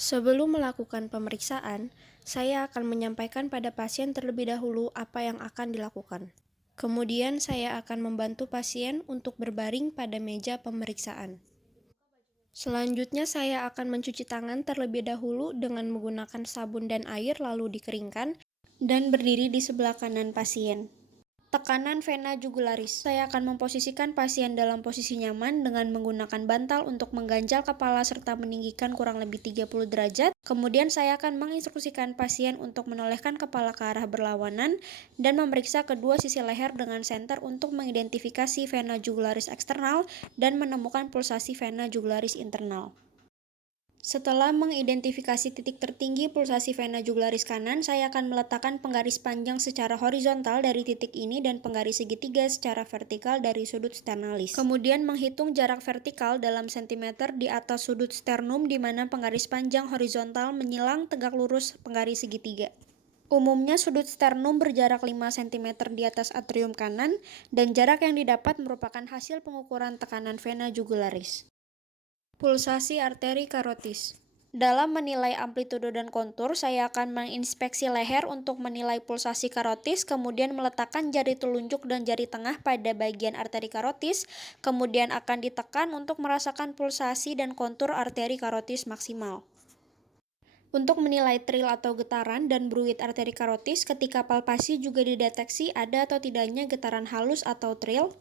Sebelum melakukan pemeriksaan, saya akan menyampaikan pada pasien terlebih dahulu apa yang akan dilakukan. Kemudian saya akan membantu pasien untuk berbaring pada meja pemeriksaan. Selanjutnya saya akan mencuci tangan terlebih dahulu dengan menggunakan sabun dan air lalu dikeringkan dan berdiri di sebelah kanan pasien. Tekanan vena jugularis. Saya akan memposisikan pasien dalam posisi nyaman dengan menggunakan bantal untuk mengganjal kepala serta meninggikan kurang lebih 30 derajat. Kemudian saya akan menginstruksikan pasien untuk menolehkan kepala ke arah berlawanan dan memeriksa kedua sisi leher dengan senter untuk mengidentifikasi vena jugularis eksternal dan menemukan pulsasi vena jugularis internal. Setelah mengidentifikasi titik tertinggi pulsasi vena jugularis kanan, saya akan meletakkan penggaris panjang secara horizontal dari titik ini dan penggaris segitiga secara vertikal dari sudut sternalis. Kemudian menghitung jarak vertikal dalam sentimeter di atas sudut sternum di mana penggaris panjang horizontal menyilang tegak lurus penggaris segitiga. Umumnya sudut sternum berjarak 5 cm di atas atrium kanan dan jarak yang didapat merupakan hasil pengukuran tekanan vena jugularis. Pulsasi arteri karotis. Dalam menilai amplitudo dan kontur, saya akan menginspeksi leher untuk menilai pulsasi karotis, kemudian meletakkan jari telunjuk dan jari tengah pada bagian arteri karotis, kemudian akan ditekan untuk merasakan pulsasi dan kontur arteri karotis maksimal. Untuk menilai trill atau getaran dan bruit arteri karotis, ketika palpasi juga dideteksi ada atau tidaknya getaran halus atau trill.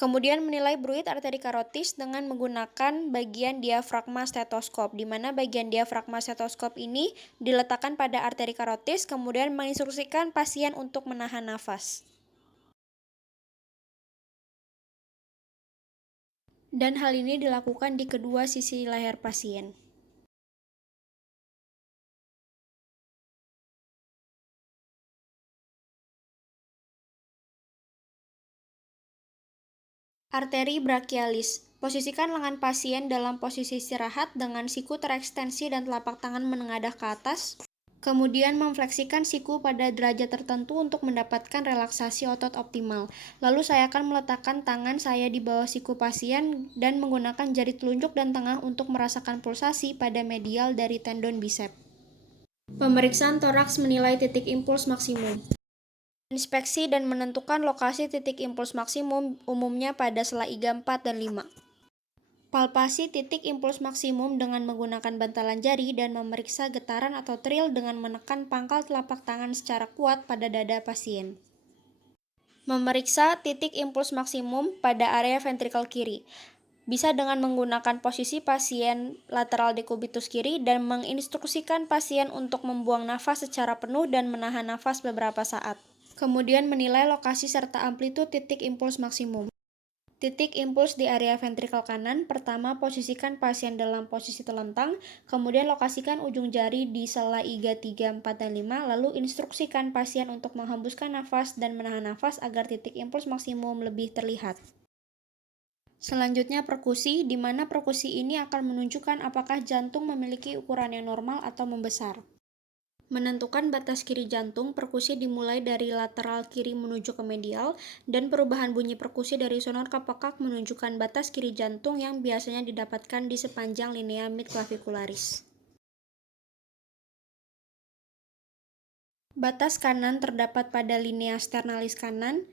Kemudian menilai bruit arteri karotis dengan menggunakan bagian diafragma stetoskop, di mana bagian diafragma stetoskop ini diletakkan pada arteri karotis, kemudian menginstruksikan pasien untuk menahan nafas. Dan hal ini dilakukan di kedua sisi leher pasien. Arteri brachialis. Posisikan lengan pasien dalam posisi istirahat dengan siku terekstensi dan telapak tangan menengadah ke atas. Kemudian memfleksikan siku pada derajat tertentu untuk mendapatkan relaksasi otot optimal. Lalu saya akan meletakkan tangan saya di bawah siku pasien dan menggunakan jari telunjuk dan tengah untuk merasakan pulsasi pada medial dari tendon bisep. Pemeriksaan toraks menilai titik impuls maksimum. Inspeksi dan menentukan lokasi titik impuls maksimum umumnya pada sela iga 4 dan 5. Palpasi titik impuls maksimum dengan menggunakan bantalan jari dan memeriksa getaran atau trill dengan menekan pangkal telapak tangan secara kuat pada dada pasien. Memeriksa titik impuls maksimum pada area ventrikel kiri. Bisa dengan menggunakan posisi pasien lateral dekubitus kiri dan menginstruksikan pasien untuk membuang nafas secara penuh dan menahan nafas beberapa saat. Kemudian menilai lokasi serta amplitude titik impuls maksimum. Titik impuls di area ventrikel kanan, pertama posisikan pasien dalam posisi telentang, kemudian lokasikan ujung jari di sela iga 3, 4, dan 5, lalu instruksikan pasien untuk menghembuskan nafas dan menahan nafas agar titik impuls maksimum lebih terlihat. Selanjutnya perkusi, di mana perkusi ini akan menunjukkan apakah jantung memiliki ukuran yang normal atau membesar. Menentukan batas kiri jantung, perkusi dimulai dari lateral kiri menuju ke medial, dan perubahan bunyi perkusi dari sonor ke pekak menunjukkan batas kiri jantung yang biasanya didapatkan di sepanjang linea midclavicularis. Batas kanan terdapat pada linea sternalis kanan,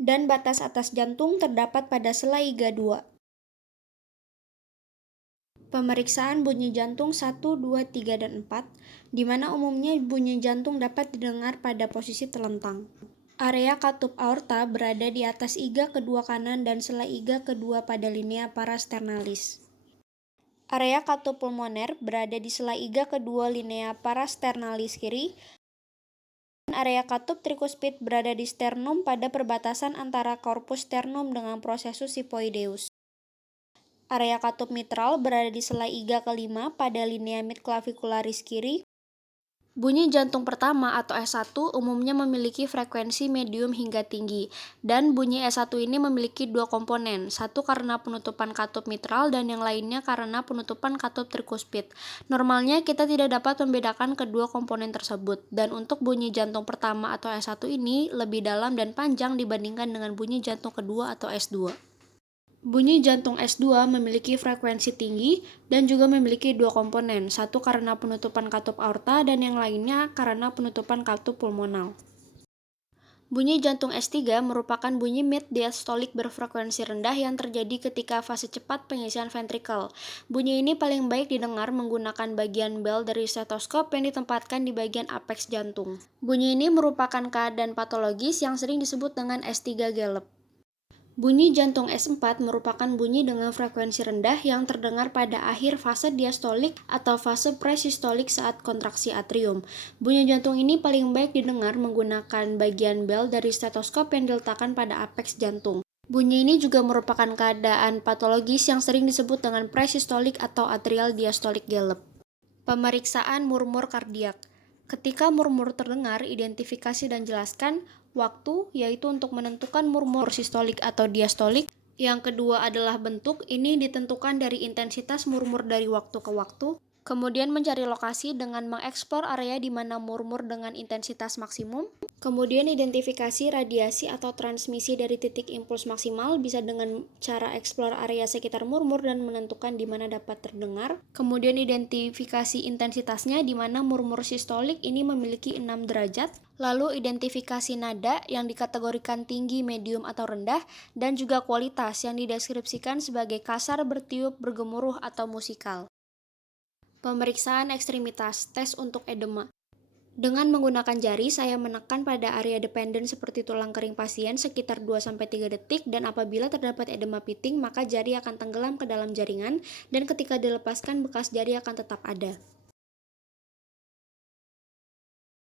dan batas atas jantung terdapat pada sela iga 2. Pemeriksaan bunyi jantung 1, 2, 3, dan 4, di mana umumnya bunyi jantung dapat didengar pada posisi telentang. Area katup aorta berada di atas iga kedua kanan dan sela iga kedua pada linea parasternalis. Area katup pulmoner berada di sela iga kedua linea parasternalis kiri. Area katup trikuspid berada di sternum pada perbatasan antara korpus sternum dengan processus sipoideus. Area katup mitral berada di sela iga kelima pada linea midclavicularis kiri. Bunyi jantung pertama atau S1 umumnya memiliki frekuensi medium hingga tinggi, dan bunyi S1 ini memiliki dua komponen, satu karena penutupan katup mitral dan yang lainnya karena penutupan katup trikuspid. Normalnya kita tidak dapat membedakan kedua komponen tersebut, dan untuk bunyi jantung pertama atau S1 ini lebih dalam dan panjang dibandingkan dengan bunyi jantung kedua atau S2. Bunyi jantung S2 memiliki frekuensi tinggi dan juga memiliki dua komponen, satu karena penutupan katup aorta dan yang lainnya karena penutupan katup pulmonal. Bunyi jantung S3 merupakan bunyi mid-diastolik berfrekuensi rendah yang terjadi ketika fase cepat pengisian ventrikel. Bunyi ini paling baik didengar menggunakan bagian bel dari stetoskop yang ditempatkan di bagian apeks jantung. Bunyi ini merupakan keadaan patologis yang sering disebut dengan S3 gallop. Bunyi jantung S4 merupakan bunyi dengan frekuensi rendah yang terdengar pada akhir fase diastolik atau fase presistolik saat kontraksi atrium. Bunyi jantung ini paling baik didengar menggunakan bagian bel dari stetoskop yang diletakkan pada apeks jantung. Bunyi ini juga merupakan keadaan patologis yang sering disebut dengan presistolik atau atrial diastolik gallop. Pemeriksaan murmur kardiak. Ketika murmur terdengar, identifikasi dan jelaskan waktu, yaitu untuk menentukan murmur sistolik atau diastolik. Yang kedua adalah bentuk, ini ditentukan dari intensitas murmur dari waktu ke waktu. Kemudian mencari lokasi dengan mengeksplor area di mana murmur dengan intensitas maksimum. Kemudian identifikasi radiasi atau transmisi dari titik impuls maksimal bisa dengan cara eksplor area sekitar murmur dan menentukan di mana dapat terdengar. Kemudian identifikasi intensitasnya di mana murmur sistolik ini memiliki 6 derajat. Lalu identifikasi nada yang dikategorikan tinggi, medium, atau rendah, dan juga kualitas yang dideskripsikan sebagai kasar, bertiup, bergemuruh, atau musikal. Pemeriksaan ekstremitas, tes untuk edema. Dengan menggunakan jari, saya menekan pada area dependen seperti tulang kering pasien sekitar 2-3 detik dan apabila terdapat edema piting, maka jari akan tenggelam ke dalam jaringan dan ketika dilepaskan bekas jari akan tetap ada.